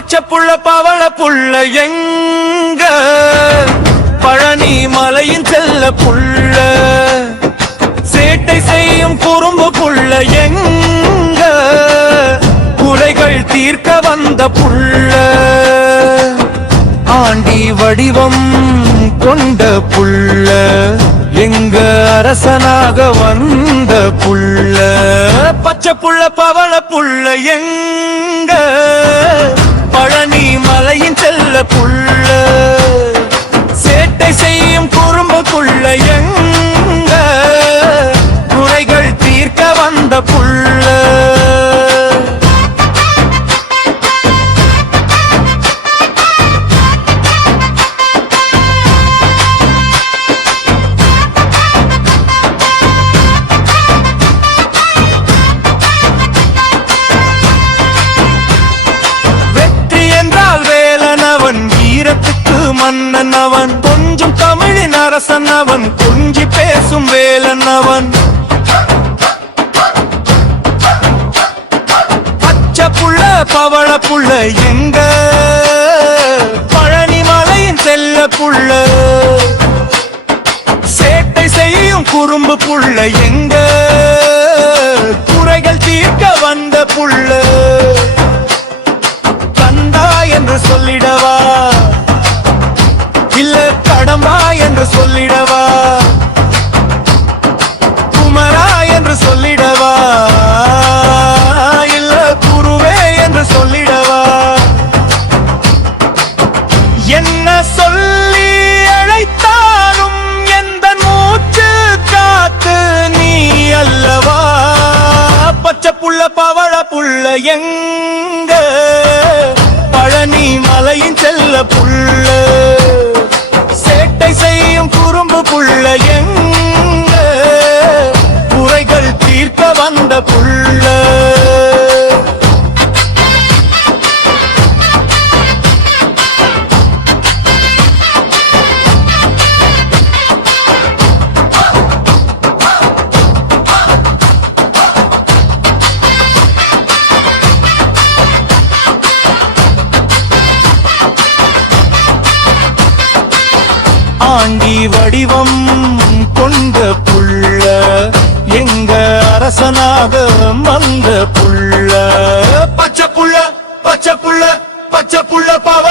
பச்சப்புள்ள பவள புள்ள எங்க? பழனி மலையின் செல்ல புள்ள. சேட்டை செய்யும் குறும்பு புள்ள எங்க? குறைகள் தீர்க்க வந்த புள்ள. ஆண்டி வடிவம் கொண்ட புள்ள. எங்க அரசனாக வந்த புள்ள. பச்சை புள்ள பவள புள்ள எங்க? புள்ள சேட்டை செய்யும் குறும்பு எங்க? குறைகள் தீர்க்க வந்த புள்ள மன்னன் அவன் கொஞ்சம் தமிழின் அரசன் அவன் கொஞ்சி பேசும் வேலன் அவன் பச்சை புள்ள பவள புள்ள எங்க? பழனி மலையின் செல்ல புள்ள. சேட்டை செய்யும் குறும்பு புள்ள எங்க? குறைகள் தீர்க்க வந்த புள்ள. தந்தா என்று சொல்லிடவா? கடம்பா என்று சொல்லிடவா? குமரா என்று சொல்லிடவா? இல்ல குருவே என்று சொல்லிடவா? என்ன சொல்லி அழைத்தாலும் எந்த மூச்சு காத்து நீ அல்லவா? பச்சை புள்ள பவள புள்ள எங்க? பழனி மலையின் செல்ல புள்ள ஆண்டி வடிவம் கொண்ட புள்ள எங்க அரசனாக வந்த புள்ள. பச்சை புள்ள பச்சை புள்ள பச்சை புள்ள பாவ